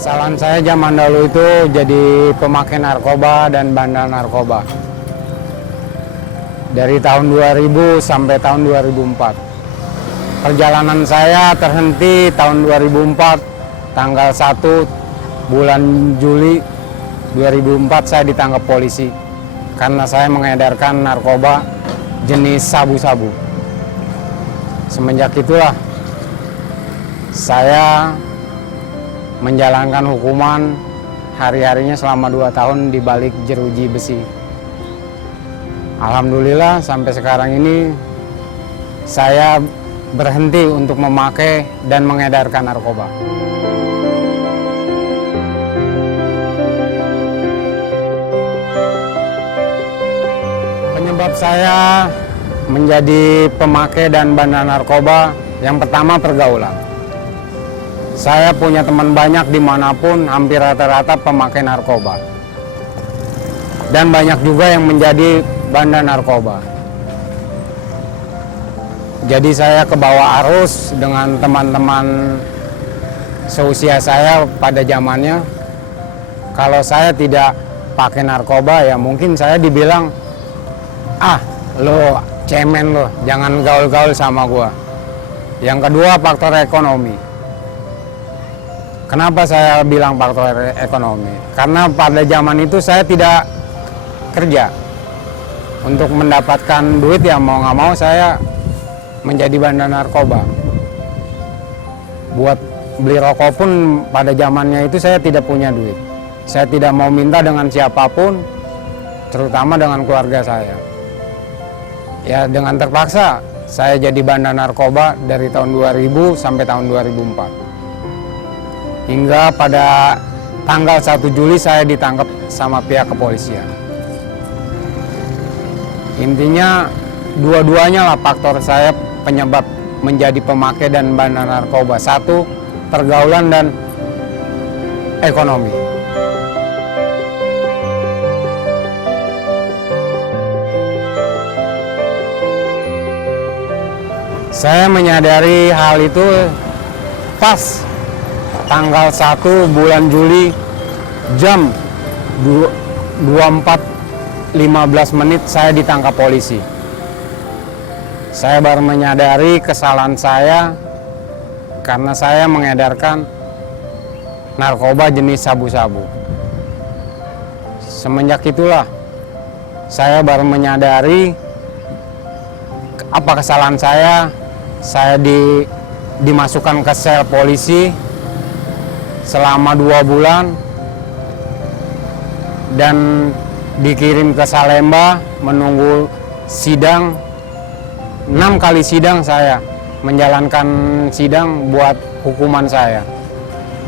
Kesalahan saya zaman dahulu itu jadi pemakai narkoba dan bandar narkoba. Dari tahun 2000 sampai tahun 2004. Perjalanan saya terhenti tahun 2004, tanggal 1 bulan Juli 2004 saya ditangkap polisi karena saya mengedarkan narkoba jenis sabu-sabu. Semenjak itulah saya menjalankan hukuman hari-harinya selama 2 tahun di balik jeruji besi. Alhamdulillah sampai sekarang ini saya berhenti untuk memakai dan mengedarkan narkoba. Penyebab saya menjadi pemakai dan bandar narkoba, yang pertama pergaulan. Saya punya teman banyak dimanapun, hampir rata-rata pemakai narkoba. Dan banyak juga yang menjadi bandar narkoba. Jadi saya kebawa arus dengan teman-teman seusia saya pada zamannya. Kalau saya tidak pakai narkoba ya mungkin saya dibilang, lo cemen lo, jangan gaul-gaul sama gua. Yang kedua faktor ekonomi. Kenapa saya bilang faktor ekonomi? Karena pada zaman itu saya tidak kerja. Untuk mendapatkan duit ya mau nggak mau saya menjadi bandar narkoba. Buat beli rokok pun pada zamannya itu saya tidak punya duit. Saya tidak mau minta dengan siapapun, terutama dengan keluarga saya. Ya dengan terpaksa saya jadi bandar narkoba dari tahun 2000 sampai tahun 2004. Hingga pada tanggal 1 Juli saya ditangkap sama pihak kepolisian. Intinya dua-duanya lah faktor saya penyebab menjadi pemakai dan bandar narkoba. Satu, pergaulan dan ekonomi. Saya menyadari hal itu pas tanggal 1 bulan Juli jam 24.15 saya ditangkap polisi. Saya baru menyadari kesalahan saya karena saya mengedarkan narkoba jenis sabu-sabu. Semenjak itulah saya baru menyadari apa kesalahan saya. Saya dimasukkan ke sel polisi selama 2 bulan dan dikirim ke Salemba menunggu sidang. 6 kali sidang saya menjalankan sidang buat hukuman saya,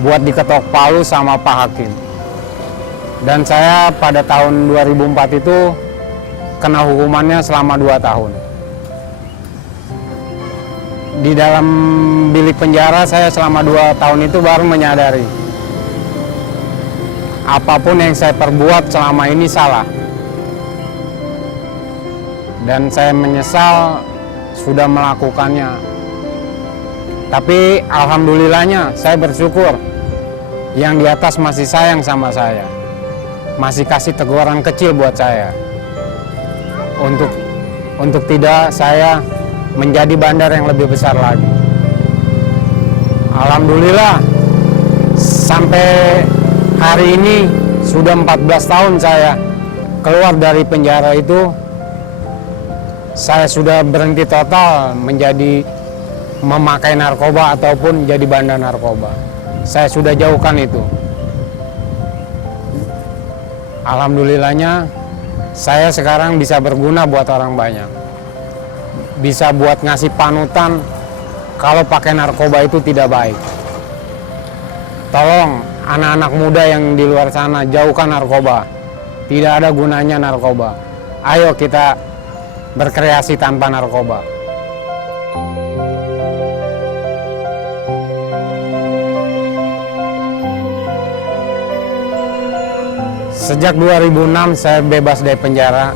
buat diketok palu sama Pak Hakim. Dan saya pada tahun 2004 itu kena hukumannya selama 2 tahun. Di dalam bilik penjara saya selama 2 tahun itu baru menyadari apapun yang saya perbuat selama ini salah. Dan saya menyesal sudah melakukannya. Tapi alhamdulillahnya saya bersyukur yang di atas masih sayang sama saya. Masih kasih teguran kecil buat saya. Untuk tidak saya menjadi bandar yang lebih besar lagi. Alhamdulillah sampai hari ini sudah 14 tahun saya keluar dari penjara itu. Saya sudah berhenti total menjadi memakai narkoba ataupun jadi bandar narkoba. Saya sudah jauhkan itu. Alhamdulillahnya saya sekarang bisa berguna buat orang banyak. Bisa buat ngasih panutan kalau pakai narkoba itu tidak baik. Tolong anak-anak muda yang di luar sana jauhkan narkoba. Tidak ada gunanya narkoba. Ayo kita berkreasi tanpa narkoba. Sejak 2006 saya bebas dari penjara.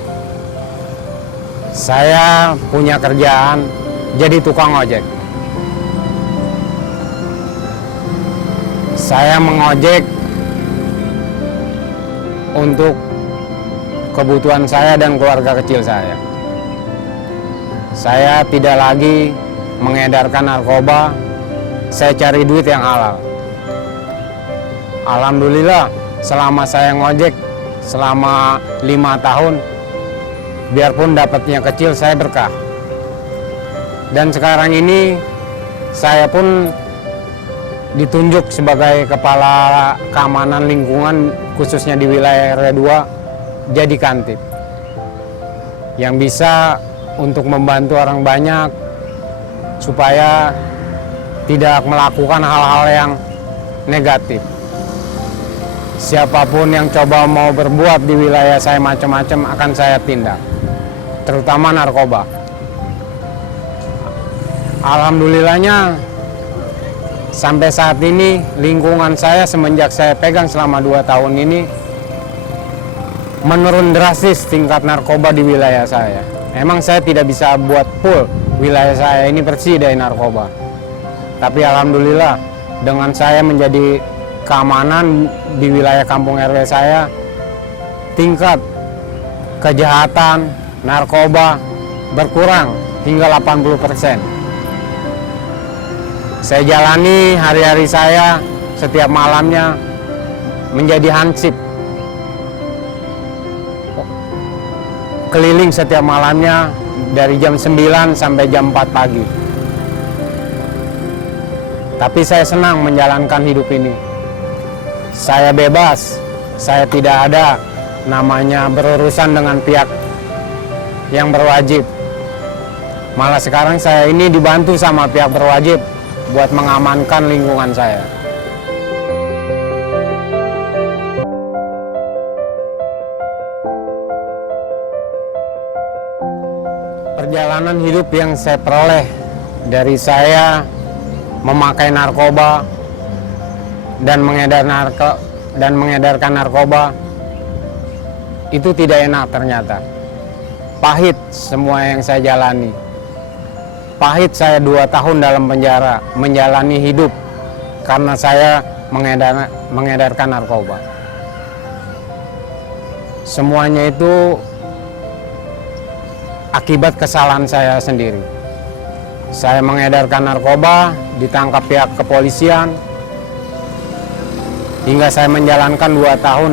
Saya punya kerjaan jadi tukang ojek. Saya mengojek untuk kebutuhan saya dan keluarga kecil saya. Saya tidak lagi mengedarkan narkoba, saya cari duit yang halal. Alhamdulillah, selama saya ngojek selama 5 tahun, biarpun dapatnya kecil, saya berkah. Dan sekarang ini saya pun ditunjuk sebagai kepala keamanan lingkungan khususnya di wilayah RW 2, jadi kantip yang bisa untuk membantu orang banyak supaya tidak melakukan hal-hal yang negatif. Siapapun yang coba mau berbuat di wilayah saya macam-macam akan saya tindak, terutama narkoba. Alhamdulillahnya sampai saat ini lingkungan saya semenjak saya pegang selama 2 tahun ini menurun drastis tingkat narkoba di wilayah saya. Emang saya tidak bisa buat full wilayah saya ini bersih dari narkoba. Tapi alhamdulillah dengan saya menjadi keamanan di wilayah kampung RW saya, tingkat kejahatan narkoba berkurang hingga 80%. Saya jalani hari-hari saya setiap malamnya menjadi hansip. Keliling setiap malamnya dari jam 9 sampai jam 4 pagi. Tapi saya senang menjalankan hidup ini. Saya bebas, saya tidak ada namanya berurusan dengan pihak yang berwajib. Malah sekarang saya ini dibantu sama pihak berwajib buat mengamankan lingkungan saya. Perjalanan hidup yang saya peroleh dari saya memakai narkoba dan mengedarkan narkoba itu tidak enak ternyata. Pahit semua yang saya jalani. Pahit saya 2 tahun dalam penjara menjalani hidup karena saya mengedarkan narkoba. Semuanya itu akibat kesalahan saya sendiri. Saya mengedarkan narkoba, ditangkap pihak kepolisian, hingga saya menjalankan 2 tahun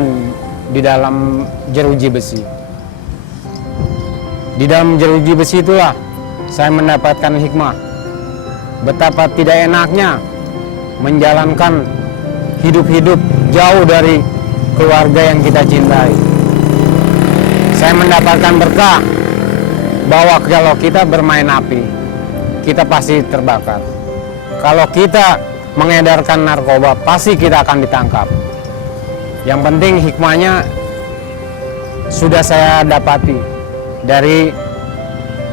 di dalam jeruji besi. Di dalam jeruji besi itulah saya mendapatkan hikmah betapa tidak enaknya menjalankan hidup-hidup jauh dari keluarga yang kita cintai. Saya mendapatkan berkah bahwa kalau kita bermain api, kita pasti terbakar. Kalau kita mengedarkan narkoba, pasti kita akan ditangkap. Yang penting hikmahnya sudah saya dapati dari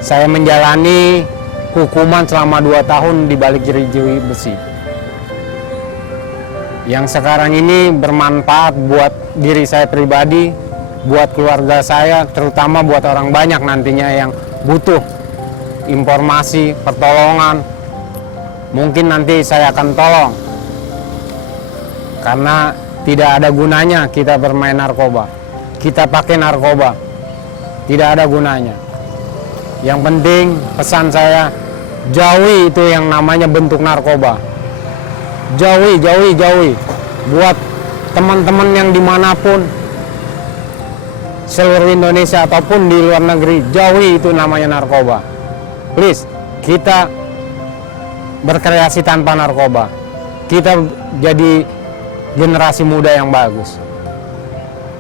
saya menjalani hukuman selama 2 tahun di balik jeruji besi. Yang sekarang ini bermanfaat buat diri saya pribadi, buat keluarga saya, terutama buat orang banyak nantinya yang butuh informasi, pertolongan. Mungkin nanti saya akan tolong. Karena tidak ada gunanya kita bermain narkoba. Kita pakai narkoba. Tidak ada gunanya. Yang penting pesan saya, jauhi itu yang namanya bentuk narkoba. Jauhi, jauhi, jauhi. Buat teman-teman yang dimanapun, seluruh Indonesia ataupun di luar negeri, jauhi itu namanya narkoba. Please, kita berkreasi tanpa narkoba. Kita jadi generasi muda yang bagus.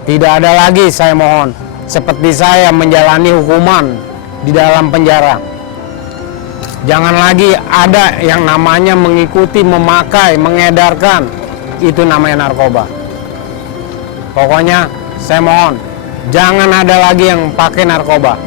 Tidak ada lagi, saya mohon, seperti saya menjalani hukuman di dalam penjara. Jangan lagi ada yang namanya mengikuti, memakai, mengedarkan, itu namanya narkoba. Pokoknya saya mohon, jangan ada lagi yang pakai narkoba.